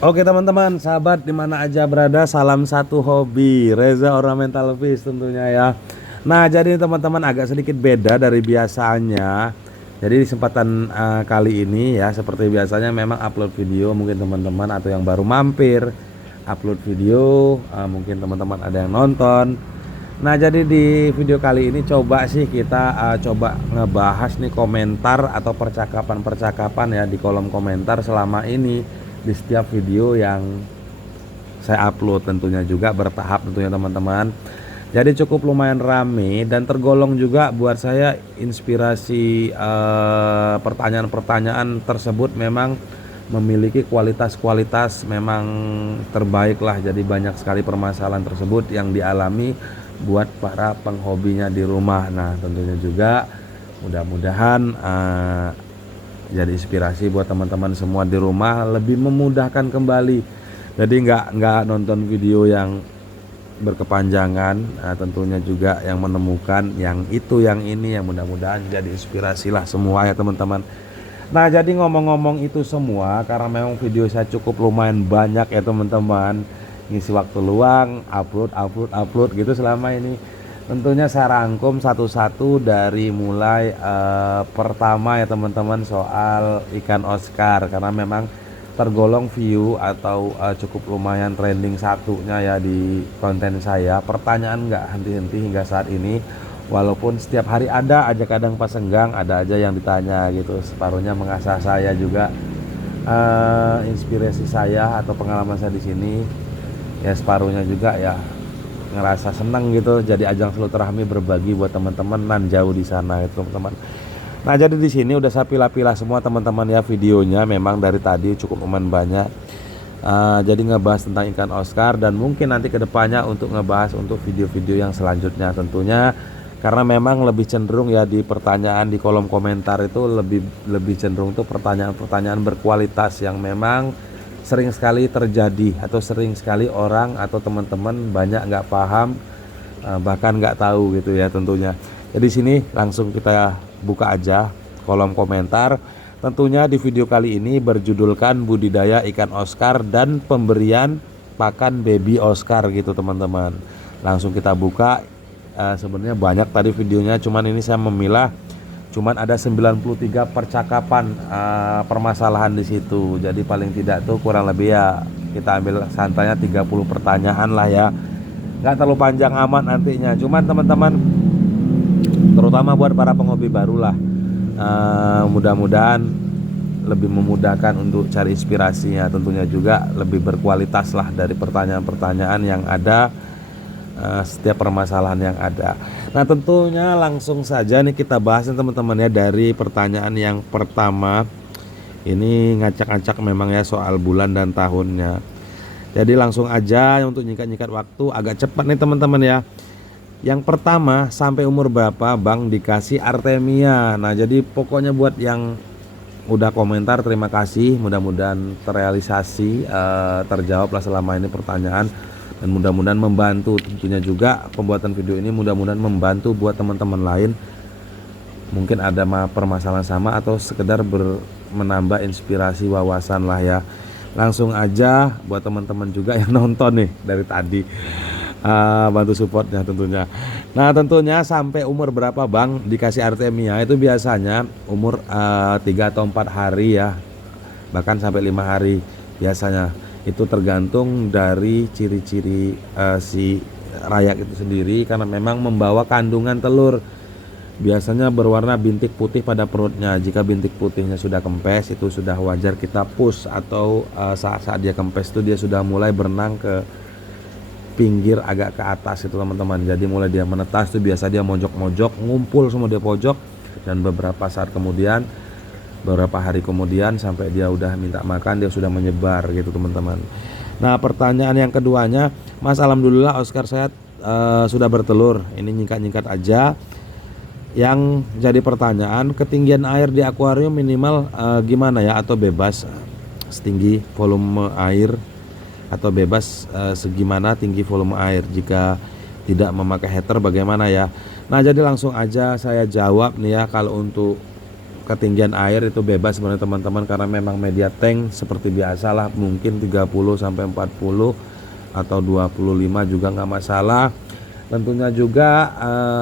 Oke teman-teman, sahabat dimana aja berada, salam satu hobi, Reza Ornamental Fish tentunya ya. Nah jadi teman-teman agak sedikit beda dari biasanya. Jadi di kesempatan kali ini ya seperti biasanya memang upload video mungkin teman-teman atau yang baru mampir upload video, mungkin teman-teman ada yang nonton. Nah jadi di video kali ini coba sih kita coba ngebahas nih komentar atau percakapan-percakapan ya di kolom komentar selama ini di setiap video yang saya upload, tentunya juga bertahap tentunya teman-teman. Jadi cukup lumayan rame dan tergolong juga buat saya inspirasi. Pertanyaan-pertanyaan tersebut memang memiliki kualitas-kualitas memang terbaik lah. Jadi banyak sekali permasalahan tersebut yang dialami buat para penghobinya di rumah. Nah tentunya juga mudah-mudahan jadi inspirasi buat teman-teman semua di rumah, lebih memudahkan kembali. Jadi nggak nonton video yang berkepanjangan. Nah, tentunya juga yang menemukan yang itu yang ini yang mudah-mudahan jadi inspirasi lah semua ya teman-teman. Nah jadi ngomong-ngomong itu semua karena memang video saya cukup lumayan banyak ya teman-teman, ngisi waktu luang upload gitu selama ini. Tentunya saya rangkum satu-satu dari mulai pertama ya teman-teman soal ikan Oscar, karena memang tergolong view atau cukup lumayan trending satunya ya di konten saya. Pertanyaan nggak henti-henti hingga saat ini, walaupun setiap hari ada aja, kadang pas senggang ada aja yang ditanya gitu. Separuhnya mengasah saya juga, inspirasi saya atau pengalaman saya di sini ya, separuhnya juga ya ngerasa seneng gitu, jadi ajang silaturahmi berbagi buat teman-teman nan jauh di sana itu teman-teman. Nah jadi di sini udah saya pilah-pilah semua teman-teman ya videonya, memang dari tadi cukup lumayan banyak. Jadi ngebahas tentang ikan Oscar dan mungkin nanti kedepannya untuk ngebahas untuk video-video yang selanjutnya tentunya, karena memang lebih cenderung ya di pertanyaan di kolom komentar itu lebih cenderung tuh pertanyaan-pertanyaan berkualitas yang memang sering sekali terjadi atau sering sekali orang atau teman-teman banyak nggak paham, bahkan nggak tahu gitu ya tentunya. Jadi sini langsung kita buka aja kolom komentar. Tentunya di video kali ini berjudulkan budidaya ikan Oscar dan pemberian pakan baby Oscar gitu teman-teman. Langsung kita buka. Sebenarnya banyak tadi videonya, cuman ini saya memilah. Cuman ada 93 percakapan permasalahan di situ. Jadi paling tidak tuh kurang lebih ya kita ambil santainya 30 pertanyaan lah ya. Nggak terlalu panjang amat nantinya. Cuman teman-teman, terutama buat para penghobi baru lah, mudah-mudahan lebih memudahkan untuk cari inspirasinya. Tentunya juga lebih berkualitas lah dari pertanyaan-pertanyaan yang ada, setiap permasalahan yang ada. Nah tentunya langsung saja nih kita bahas teman-teman ya, dari pertanyaan yang pertama. Ini ngacak-ngacak memang ya soal bulan dan tahunnya. Jadi langsung aja untuk nyikat-nyikat waktu agak cepat nih teman-teman ya. Yang pertama, sampai umur berapa Bang dikasih Artemia? Nah jadi pokoknya buat yang udah komentar terima kasih, mudah-mudahan terrealisasi, terjawab lah selama ini pertanyaan. Dan mudah-mudahan membantu tentunya juga pembuatan video ini, mudah-mudahan membantu buat teman-teman lain mungkin ada permasalahan sama atau sekedar menambah inspirasi wawasan lah ya. Langsung aja buat teman-teman juga yang nonton nih dari tadi, bantu supportnya tentunya. Nah tentunya sampai umur berapa Bang dikasih Artemia? Itu biasanya umur 3 atau 4 hari ya, bahkan sampai 5 hari biasanya. Itu tergantung dari ciri-ciri si rayak itu sendiri, karena memang membawa kandungan telur. Biasanya berwarna bintik putih pada perutnya. Jika bintik putihnya sudah kempes, itu sudah wajar kita push, atau saat-saat dia kempes itu dia sudah mulai berenang ke pinggir agak ke atas itu teman-teman. Jadi mulai dia menetas itu biasa dia mojok-mojok, ngumpul semua di pojok, dan beberapa saat kemudian, beberapa hari kemudian sampai dia udah minta makan, dia sudah menyebar gitu teman-teman. Nah pertanyaan yang keduanya, Mas alhamdulillah Oscar saya sudah bertelur. Ini nyingkat-nyingkat aja. Yang jadi pertanyaan, ketinggian air di akuarium minimal gimana ya, atau bebas setinggi volume air, atau bebas segimana tinggi volume air. Jika tidak memakai heater bagaimana ya? Nah jadi langsung aja saya jawab nih ya. Kalau untuk ketinggian air itu bebas sebenarnya teman-teman, karena memang media tank seperti biasa lah, mungkin 30 sampai 40 atau 25 juga nggak masalah. Tentunya juga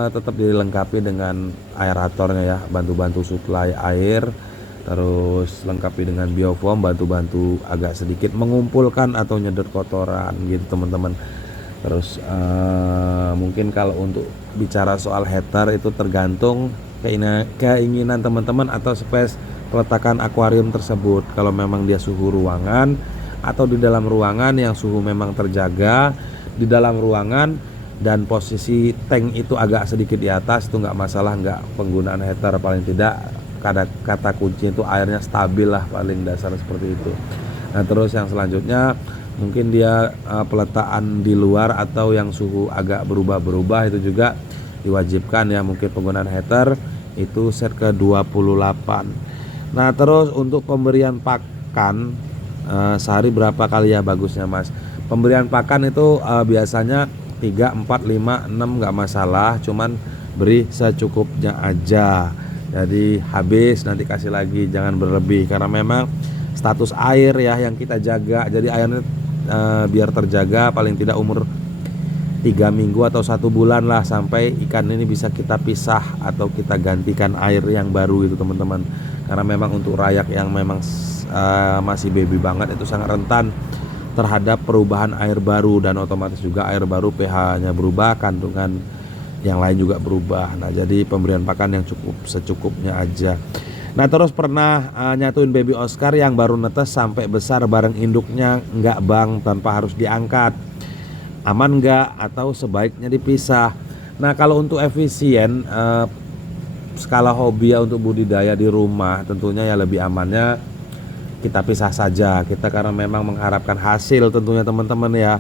tetap dilengkapi dengan aeratornya ya, bantu-bantu suplai air, terus lengkapi dengan biofoam, bantu-bantu agak sedikit mengumpulkan atau nyedot kotoran gitu teman-teman. Terus mungkin kalau untuk bicara soal heater itu tergantung keinginan teman-teman atau space peletakan akuarium tersebut. Kalau memang dia suhu ruangan atau di dalam ruangan yang suhu memang terjaga di dalam ruangan dan posisi tank itu agak sedikit di atas, itu nggak masalah, nggak penggunaan heater. Paling tidak kata kunci itu airnya stabil lah, paling dasar seperti itu. Nah terus yang selanjutnya mungkin dia peletakan di luar atau yang suhu agak berubah-berubah, itu juga diwajibkan ya, mungkin penggunaan heater itu set ke 28. Nah terus untuk pemberian pakan sehari berapa kali ya bagusnya Mas? Pemberian pakan itu biasanya 3, 4, 5, 6 nggak masalah, cuman beri secukupnya aja. Jadi habis nanti kasih lagi, jangan berlebih, karena memang status air ya yang kita jaga. Jadi airnya biar terjaga paling tidak umur 3 minggu atau 1 bulan lah, sampai ikan ini bisa kita pisah atau kita gantikan air yang baru gitu teman-teman. Karena memang untuk rayak yang memang masih baby banget itu sangat rentan terhadap perubahan air baru, dan otomatis juga air baru pH-nya berubah, kandungan yang lain juga berubah. Nah jadi pemberian pakan yang secukupnya aja. Nah terus pernah nyatuin baby Oscar yang baru netes sampai besar bareng induknya enggak bang, tanpa harus diangkat? Aman enggak atau sebaiknya dipisah? Nah kalau untuk efisien skala hobi ya, untuk budidaya di rumah tentunya ya lebih amannya kita pisah saja kita, karena memang mengharapkan hasil tentunya teman-teman ya.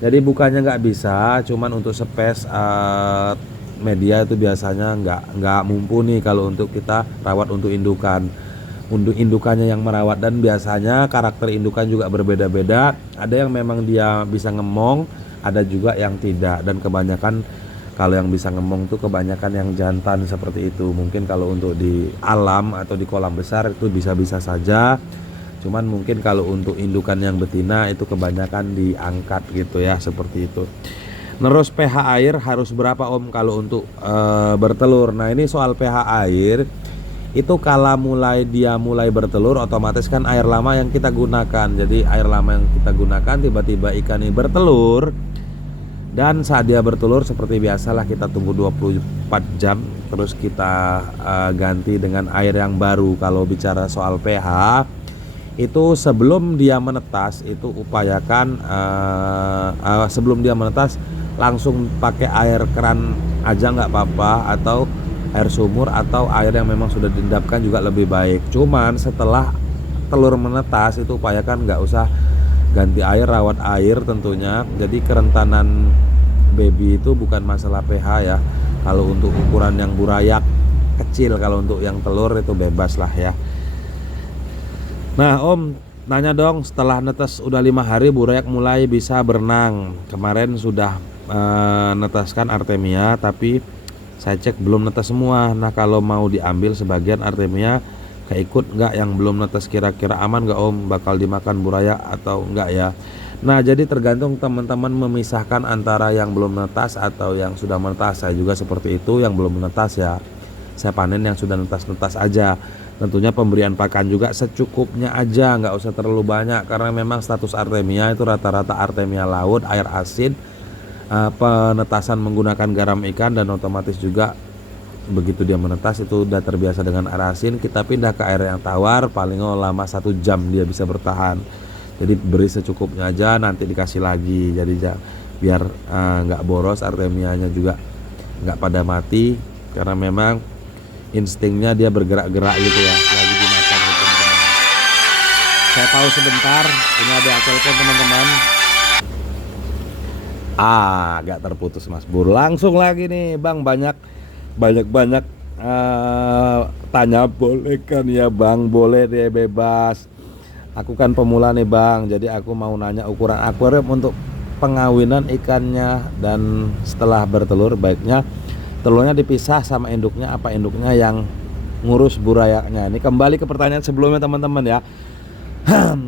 Jadi bukannya nggak bisa, cuman untuk space media itu biasanya nggak mumpuni kalau untuk kita rawat untuk indukan. Untuk indukannya yang merawat, dan biasanya karakter indukan juga berbeda-beda. Ada yang memang dia bisa ngemong, ada juga yang tidak, dan kebanyakan kalau yang bisa ngemong tuh kebanyakan yang jantan seperti itu. Mungkin kalau untuk di alam atau di kolam besar itu bisa-bisa saja, cuman mungkin kalau untuk indukan yang betina itu kebanyakan diangkat gitu ya, seperti itu. Terus pH air harus berapa Om kalau untuk bertelur? Nah ini soal pH air itu kalau dia mulai bertelur, otomatis kan air lama yang kita gunakan. Jadi air lama yang kita gunakan, tiba-tiba ikan ini bertelur, dan saat dia bertelur seperti biasalah kita tunggu 24 jam, terus kita ganti dengan air yang baru. Kalau bicara soal pH itu sebelum dia menetas, itu upayakan sebelum dia menetas langsung pakai air keran aja nggak apa-apa, atau air sumur atau air yang memang sudah diendapkan juga lebih baik. Cuman setelah telur menetas itu upayakan nggak usah ganti air, rawat air tentunya. Jadi kerentanan baby itu bukan masalah pH ya. Kalau untuk ukuran yang burayak kecil, kalau untuk yang telur itu bebas lah ya. Nah Om nanya dong, setelah netes udah 5 hari burayak mulai bisa berenang. Kemarin sudah neteskan Artemia, tapi saya cek belum netes semua. Nah kalau mau diambil sebagian Artemia, keikut nggak yang belum netes, kira-kira aman nggak Om? Bakal dimakan burayak atau enggak ya? Nah jadi tergantung teman-teman memisahkan antara yang belum netas atau yang sudah menetas. Saya juga seperti itu, yang belum menetas ya saya panen yang sudah netas-netas aja. Tentunya pemberian pakan juga secukupnya aja, nggak usah terlalu banyak, karena memang status Artemia itu rata-rata Artemia laut, air asin, penetasan menggunakan garam ikan, dan otomatis juga begitu dia menetas itu udah terbiasa dengan air asin, kita pindah ke air yang tawar, paling lama 1 jam dia bisa bertahan. Jadi beri secukupnya aja, nanti dikasih lagi. Jadi biar nggak boros, Artemianya juga nggak pada mati, karena memang instingnya dia bergerak-gerak gitu ya, lagi dimakan gitu teman-teman. Saya tahu sebentar, ini ada telepon teman-teman. Agak terputus Mas Bur. Langsung lagi nih Bang, banyak tanya boleh kan ya Bang? Boleh deh, bebas. Aku kan pemula nih Bang, jadi aku mau nanya ukuran akuarium untuk pengawinan ikannya, dan setelah bertelur baiknya telurnya dipisah sama induknya, apa induknya yang ngurus burayaknya. Ini kembali ke pertanyaan sebelumnya teman-teman ya.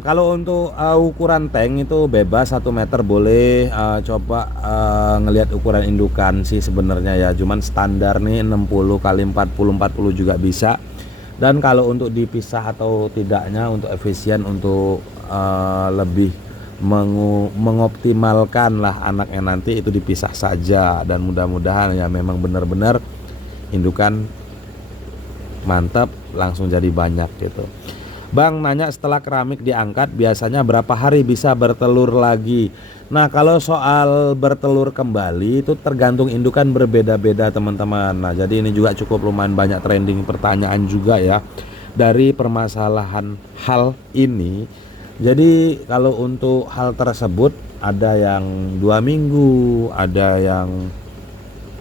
Kalau untuk ukuran tank itu bebas 1 meter boleh. Coba ngelihat ukuran indukan sih sebenarnya ya, cuman standar nih 60 kali 40 juga bisa. Dan kalau untuk dipisah atau tidaknya untuk efisien, untuk lebih mengoptimalkan lah anaknya nanti, itu dipisah saja. Dan mudah-mudahan ya memang benar-benar indukan mantap langsung jadi banyak gitu. Bang nanya, setelah keramik diangkat biasanya berapa hari bisa bertelur lagi? Nah kalau soal bertelur kembali itu tergantung indukan, berbeda-beda teman-teman. Nah jadi ini juga cukup lumayan banyak trending pertanyaan juga ya dari permasalahan hal ini. Jadi kalau untuk hal tersebut ada yang 2 minggu, ada yang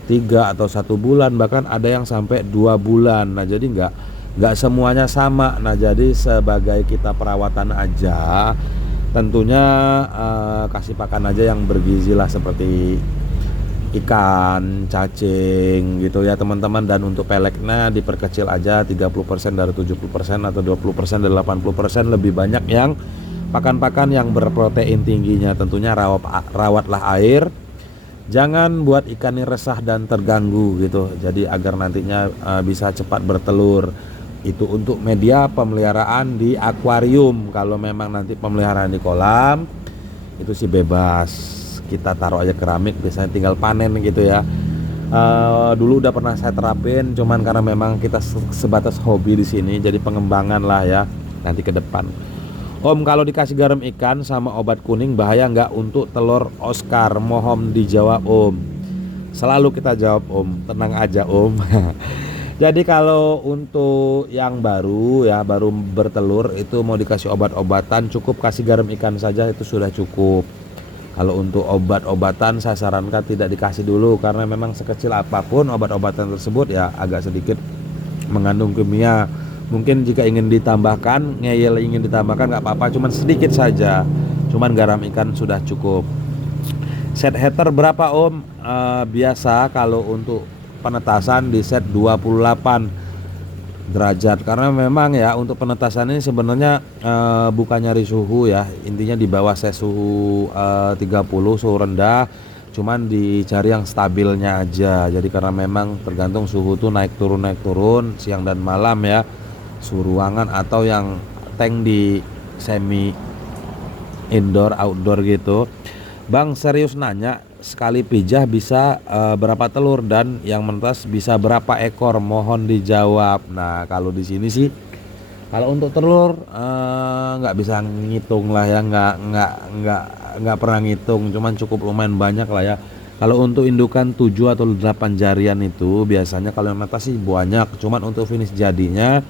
3 atau 1 bulan, bahkan ada yang sampai 2 bulan. Nah jadi nggak semuanya sama. Nah jadi sebagai kita perawatan aja, tentunya kasih pakan aja yang bergizi lah, seperti ikan, cacing gitu ya teman-teman. Dan untuk peleknya diperkecil aja 30% dari 70% atau 20% dari 80%, lebih banyak yang pakan-pakan yang berprotein tingginya. Tentunya rawatlah air, jangan buat ikan ini resah dan terganggu gitu, jadi agar nantinya bisa cepat bertelur. Itu untuk media pemeliharaan di akuarium. Kalau memang nanti pemeliharaan di kolam itu sih bebas, kita taruh aja keramik, biasanya tinggal panen gitu ya. Dulu udah pernah saya terapin, cuman karena memang kita sebatas hobi di sini, jadi pengembangan lah ya nanti ke depan. Om, kalau dikasih garam ikan sama obat kuning bahaya nggak untuk telur Oscar? Mohon dijawab Om. Selalu kita jawab Om, tenang aja Om. Jadi kalau untuk yang baru ya, baru bertelur itu mau dikasih obat-obatan, cukup kasih garam ikan saja itu sudah cukup. Kalau untuk obat-obatan saya sarankan tidak dikasih dulu, karena memang sekecil apapun obat-obatan tersebut ya agak sedikit mengandung kimia. Mungkin jika ingin ditambahkan, ngeyel ingin ditambahkan nggak apa-apa, cuman sedikit saja. Cuman garam ikan sudah cukup. Set heater berapa Om? Biasa kalau untuk penetasan di set 28 derajat, karena memang ya untuk penetasan ini sebenarnya bukan nyari suhu ya, intinya di bawah set suhu 30, suhu rendah, cuman dicari yang stabilnya aja. Jadi karena memang tergantung suhu tuh naik turun siang dan malam ya, suhu ruangan atau yang tank di semi indoor outdoor gitu. Bang serius nanya, sekali pijah bisa berapa telur, dan yang menetas bisa berapa ekor? Mohon dijawab. Nah kalau di sini sih, kalau untuk telur nggak bisa ngitung lah ya, nggak pernah ngitung, cuman cukup lumayan banyak lah ya. Kalau untuk indukan 7 atau 8 jarian itu biasanya kalau yang menetas sih banyak, cuman untuk finish jadinya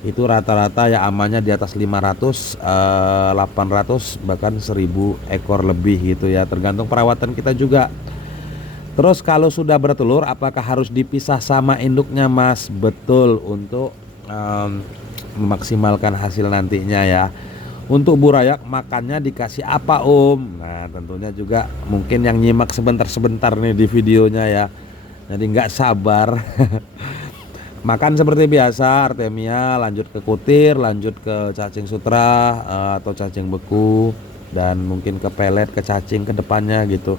itu rata-rata ya amannya di atas 500, 800 bahkan 1000 ekor lebih gitu ya, tergantung perawatan kita juga. Terus kalau sudah bertelur apakah harus dipisah sama induknya Mas? Betul, untuk memaksimalkan hasil nantinya ya. Untuk burayak makannya dikasih apa Om? Nah tentunya juga mungkin yang nyimak sebentar-sebentar nih di videonya ya, jadi nggak sabar. Makan seperti biasa, artemia, lanjut ke kutir, lanjut ke cacing sutra atau cacing beku, dan mungkin ke pelet, ke cacing ke depannya gitu.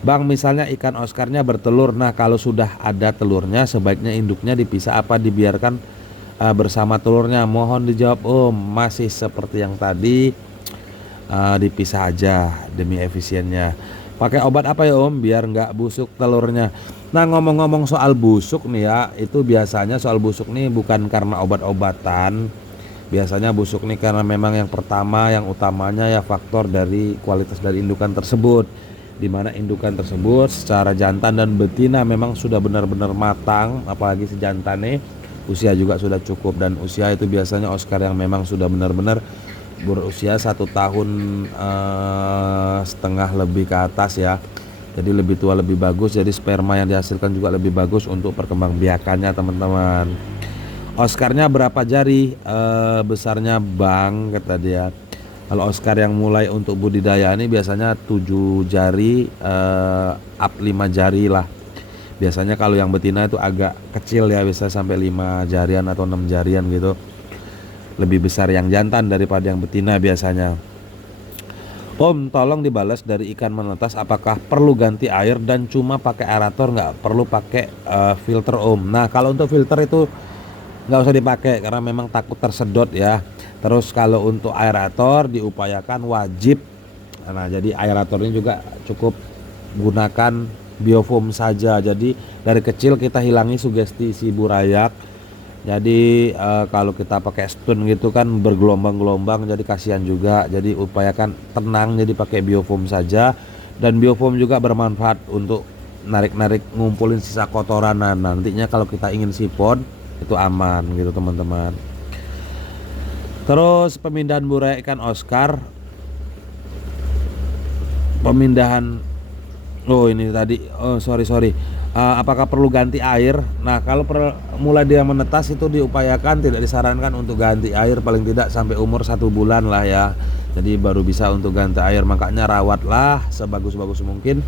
Bang misalnya ikan Oscarnya bertelur, nah kalau sudah ada telurnya sebaiknya induknya dipisah apa dibiarkan bersama telurnya? Mohon dijawab Om. Masih seperti yang tadi, dipisah aja demi efisiennya. Pakai obat apa ya Om biar nggak busuk telurnya? Nah ngomong-ngomong soal busuk nih ya, itu biasanya soal busuk nih bukan karena obat-obatan. Biasanya busuk nih karena memang yang pertama, yang utamanya ya faktor dari kualitas dari indukan tersebut, dimana indukan tersebut secara jantan dan betina memang sudah benar-benar matang. Apalagi si jantan nih usia juga sudah cukup, dan usia itu biasanya Oscar yang memang sudah benar-benar berusia 1 tahun setengah lebih ke atas ya. Jadi lebih tua lebih bagus, jadi sperma yang dihasilkan juga lebih bagus untuk perkembangbiakannya teman-teman. Oscarnya berapa jari besarnya Bang, kata dia. Kalau Oscar yang mulai untuk budidaya ini biasanya 7 jari up 5 jari lah. Biasanya kalau yang betina itu agak kecil ya, bisa sampai 5 jarian atau 6 jarian gitu. Lebih besar yang jantan daripada yang betina biasanya. Om, tolong dibalas dari ikan menetas apakah perlu ganti air dan cuma pakai aerator, nggak perlu pakai filter Om. Nah kalau untuk filter itu nggak usah dipakai karena memang takut tersedot ya. Terus kalau untuk aerator diupayakan wajib. Nah jadi aeratornya juga cukup gunakan biofoam saja. Jadi dari kecil kita hilangi sugesti si burayak. Jadi kalau kita pakai stun gitu kan bergelombang-gelombang, jadi kasihan juga. Jadi upayakan tenang, jadi pakai biofoam saja. Dan biofoam juga bermanfaat untuk narik-narik ngumpulin sisa kotoran. Nah, nantinya kalau kita ingin sipon itu aman gitu teman-teman. Terus pemindahan buraya ikan Oscar, pemindahan, oh ini tadi, oh sorry. Apakah perlu ganti air? Nah kalau mulai dia menetas itu diupayakan tidak disarankan untuk ganti air, paling tidak sampai umur 1 bulan lah ya. Jadi baru bisa untuk ganti air, makanya rawatlah sebagus-bagus mungkin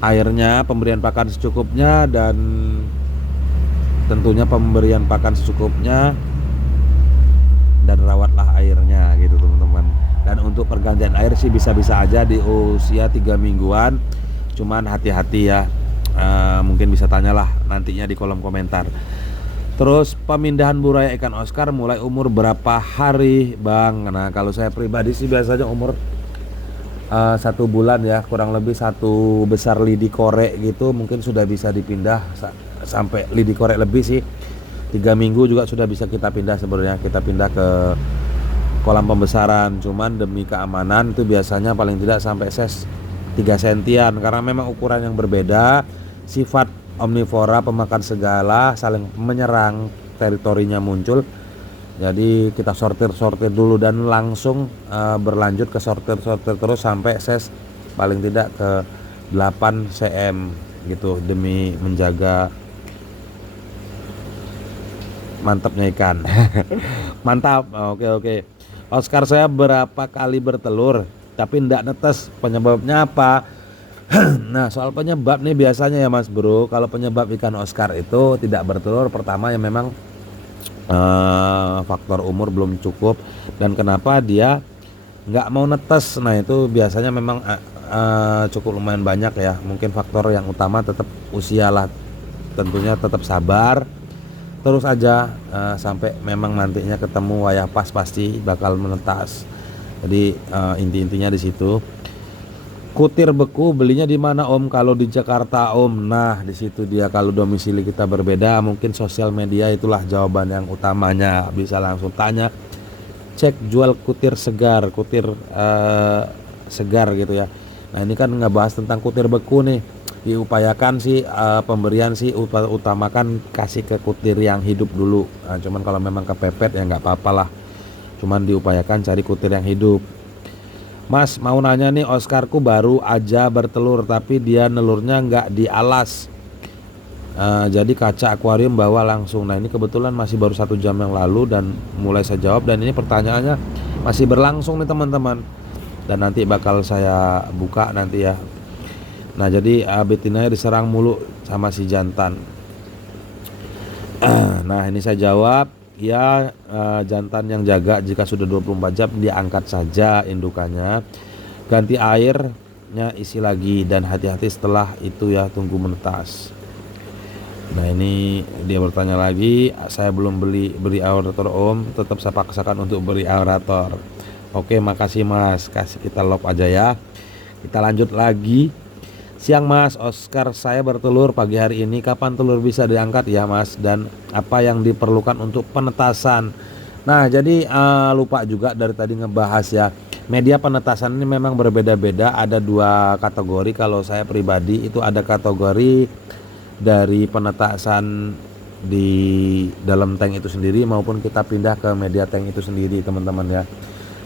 airnya, pemberian pakan secukupnya, dan tentunya pemberian pakan secukupnya, dan rawatlah airnya gitu teman-teman. Dan untuk pergantian air sih bisa-bisa aja di usia 3 mingguan, cuman hati-hati ya. Mungkin bisa tanyalah nantinya di kolom komentar. Terus pemindahan buraya ikan Oscar mulai umur berapa hari Bang? Nah kalau saya pribadi sih biasanya umur 1 bulan ya, kurang lebih 1 besar lidi korek gitu mungkin sudah bisa dipindah, sampai lidi korek lebih sih 3 minggu juga sudah bisa kita pindah sebenarnya, kita pindah ke kolam pembesaran. Cuman demi keamanan itu biasanya paling tidak sampai size 3 sentian karena memang ukuran yang berbeda. Sifat omnivora, pemakan segala, saling menyerang, teritorinya muncul. Jadi kita sortir dulu dan langsung berlanjut ke sortir terus sampai size paling tidak ke 8 cm gitu demi menjaga mantapnya ikan. Mantap. Oke. Oscar saya berapa kali bertelur tapi ndak netes, penyebabnya apa? Nah soal penyebab nih biasanya ya Mas Bro, kalau penyebab ikan Oscar itu tidak bertelur, pertama ya memang faktor umur belum cukup, dan kenapa dia nggak mau netes. Nah itu biasanya memang cukup lumayan banyak ya. Mungkin faktor yang utama tetap usia lah, tentunya tetap sabar terus aja sampai memang nantinya ketemu wayah pas pasti bakal menetas. Jadi inti-intinya di situ. Kutir beku belinya di mana Om? Kalau di Jakarta Om. Nah di situ dia, kalau domisili kita berbeda mungkin sosial media itulah jawaban yang utamanya. Bisa langsung tanya, cek jual kutir segar, kutir segar gitu ya. Nah ini kan ngebahas tentang kutir beku nih. Diupayakan sih pemberian sih utamakan kasih ke kutir yang hidup dulu. Nah, cuman kalau memang kepepet ya nggak apa-apa lah. Cuman diupayakan cari kutir yang hidup. Mas mau nanya nih, Oscarku baru aja bertelur tapi dia nelurnya nggak di alas, jadi kaca akuarium bawa langsung. Nah ini kebetulan masih baru 1 jam yang lalu dan mulai saya jawab, dan ini pertanyaannya masih berlangsung nih teman-teman, dan nanti bakal saya buka nanti ya. Nah jadi betinanya diserang mulu sama si jantan. Nah ini saya jawab ya, jantan yang jaga jika sudah 24 jam diangkat saja indukannya, ganti airnya, isi lagi, dan hati-hati setelah itu ya, tunggu menetas. Nah ini dia bertanya lagi, saya belum beri aerator Om, tetap saya paksakan untuk beri aerator. Oke makasih Mas, kasih kita love aja ya. Kita lanjut lagi. Siang Mas, Oscar saya bertelur pagi hari ini, kapan telur bisa diangkat ya Mas, dan apa yang diperlukan untuk penetasan? Nah jadi lupa juga dari tadi ngebahas ya, media penetasan ini memang berbeda-beda, ada 2 kategori. Kalau saya pribadi itu ada kategori dari penetasan di dalam tank itu sendiri maupun kita pindah ke media tank itu sendiri teman-teman ya.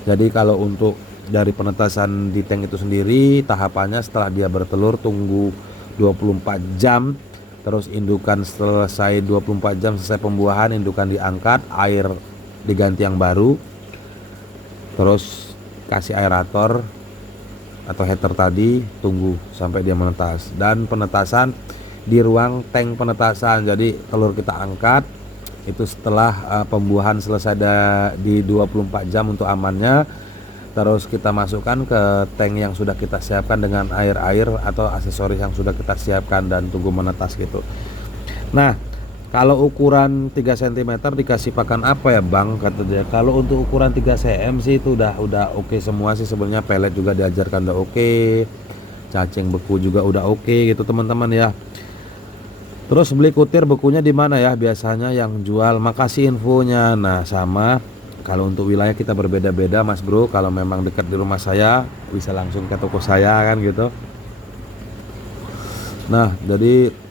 Jadi kalau untuk dari penetasan di tank itu sendiri, tahapannya setelah dia bertelur tunggu 24 jam, terus indukan selesai 24 jam selesai pembuahan, indukan diangkat, air diganti yang baru, terus kasih aerator atau heater tadi, tunggu sampai dia menetas. Dan penetasan di ruang tank penetasan. Jadi telur kita angkat itu setelah pembuahan selesai di 24 jam untuk amannya. Terus kita masukkan ke tank yang sudah kita siapkan dengan air atau aksesoris yang sudah kita siapkan dan tunggu menetas gitu. Nah, kalau ukuran 3 cm dikasih pakan apa ya Bang, kata dia. Kalau untuk ukuran 3 cm sih itu udah oke semua sih sebenarnya. Pelet juga diajarkan udah oke, cacing beku juga udah oke gitu teman-teman ya. Terus beli kutir bekunya di mana ya biasanya yang jual? Makasih infonya. Nah, sama kalau untuk wilayah kita berbeda-beda Mas Bro. Kalau memang dekat di rumah saya bisa langsung ke toko saya kan gitu. Nah, jadi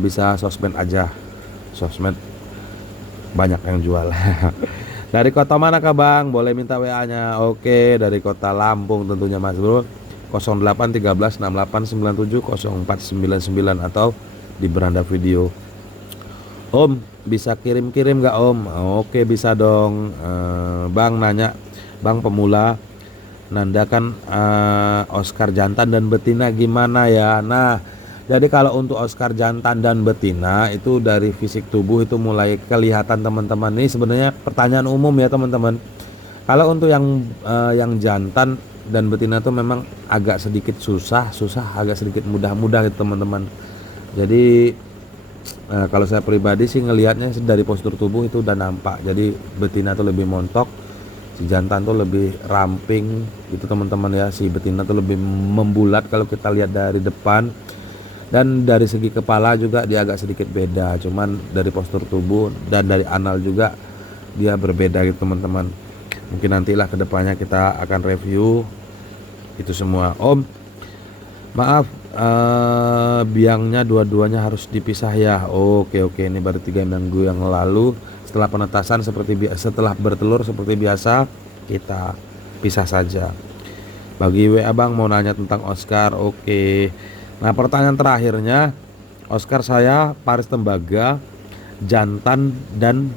bisa sosmed aja, sosmed banyak yang jual. Dari kota mana Kak Bang? Boleh minta WA-nya. Oke, dari kota Lampung tentunya Mas Bro. 08 13 68 97 0499 atau di beranda video. Om, bisa kirim-kirim gak Om? Oke, bisa dong. Bang nanya, Bang pemula nandakan Oscar jantan dan betina gimana ya? Nah, jadi kalau untuk Oscar jantan dan betina itu dari fisik tubuh itu mulai kelihatan teman-teman. Ini sebenarnya pertanyaan umum ya teman-teman. Kalau untuk yang jantan dan betina itu memang agak sedikit susah, agak sedikit mudah gitu teman-teman. Jadi kalau saya pribadi sih ngelihatnya dari postur tubuh itu udah nampak. Jadi betina tuh lebih montok, si jantan tuh lebih ramping gitu teman-teman ya. Si betina tuh lebih membulat kalau kita lihat dari depan. Dan dari segi kepala juga dia agak sedikit beda, cuman dari postur tubuh dan dari anal juga dia berbeda gitu teman-teman. Mungkin nantilah kedepannya kita akan review itu semua. Om, maaf, biangnya dua-duanya harus dipisah ya. Oke, ini baru 3 minggu yang lalu setelah penetasan setelah bertelur seperti biasa kita pisah saja. Bagi WA Bang mau nanya tentang Oscar. Oke. Nah, pertanyaan terakhirnya, Oscar saya Paris Tembaga jantan dan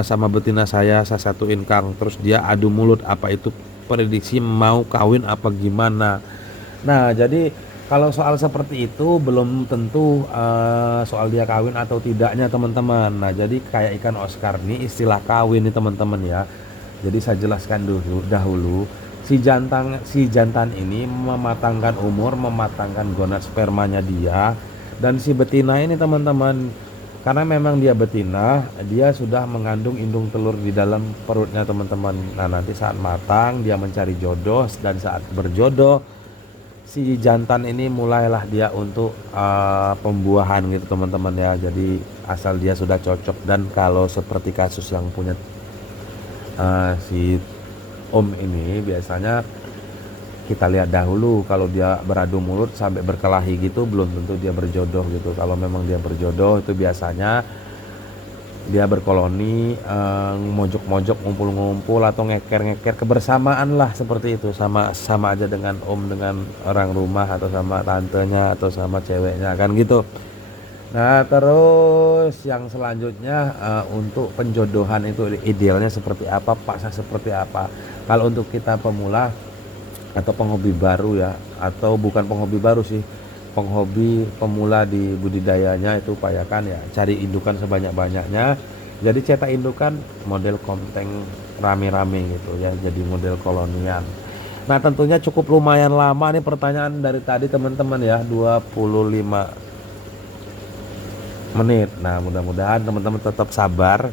sama betina saya satuin Kang. Terus dia adu mulut, apa itu prediksi mau kawin apa gimana? Nah, jadi kalau soal seperti itu belum tentu soal dia kawin atau tidaknya teman-teman. Nah, jadi kayak ikan Oscar nih istilah kawin nih teman-teman ya. Jadi saya jelaskan dahulu. Si jantan ini mematangkan umur, mematangkan gonad spermanya dia. Dan si betina ini teman-teman, karena memang dia betina, dia sudah mengandung indung telur di dalam perutnya teman-teman. Nah, nanti saat matang dia mencari jodoh, dan saat berjodoh si jantan ini mulailah dia untuk pembuahan gitu teman-teman ya. Jadi asal dia sudah cocok. Dan kalau seperti kasus yang punya si Om ini, biasanya kita lihat dahulu kalau dia beradu mulut sampai berkelahi gitu belum tentu dia berjodoh gitu. Kalau memang dia berjodoh itu biasanya dia berkoloni, mojok-mojok, ngumpul-ngumpul atau ngeker-ngeker kebersamaan lah seperti itu. Sama aja dengan Om dengan orang rumah atau sama tantenya atau sama ceweknya kan gitu. Nah, terus yang selanjutnya untuk penjodohan itu idealnya seperti apa, paksa seperti apa. Kalau untuk kita pemula atau penghobi baru ya, atau bukan penghobi baru sih, penghobi pemula di budidayanya itu upayakan ya cari indukan sebanyak-banyaknya. Jadi cetak indukan model komteng rame-rame gitu ya, jadi model kolonial. Nah, tentunya cukup lumayan lama nih pertanyaan dari tadi teman-teman ya, 25 menit. Nah, mudah-mudahan teman-teman tetap sabar.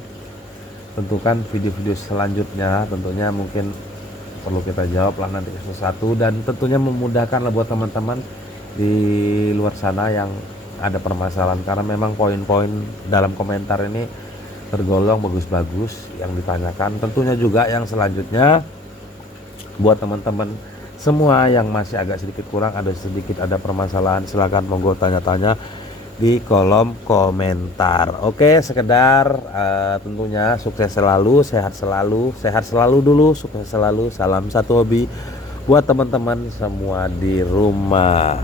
Tentukan video-video selanjutnya tentunya mungkin perlu kita jawab lah nanti sesuatu, dan tentunya memudahkan lah buat teman-teman di luar sana yang ada permasalahan, karena memang poin-poin dalam komentar ini tergolong bagus-bagus yang ditanyakan. Tentunya juga yang selanjutnya buat teman-teman semua yang masih agak sedikit kurang, ada permasalahan, silakan monggo tanya-tanya di kolom komentar. Oke, sekedar tentunya sukses selalu, sehat selalu dulu, sukses selalu. Salam satu hobi buat teman-teman semua di rumah.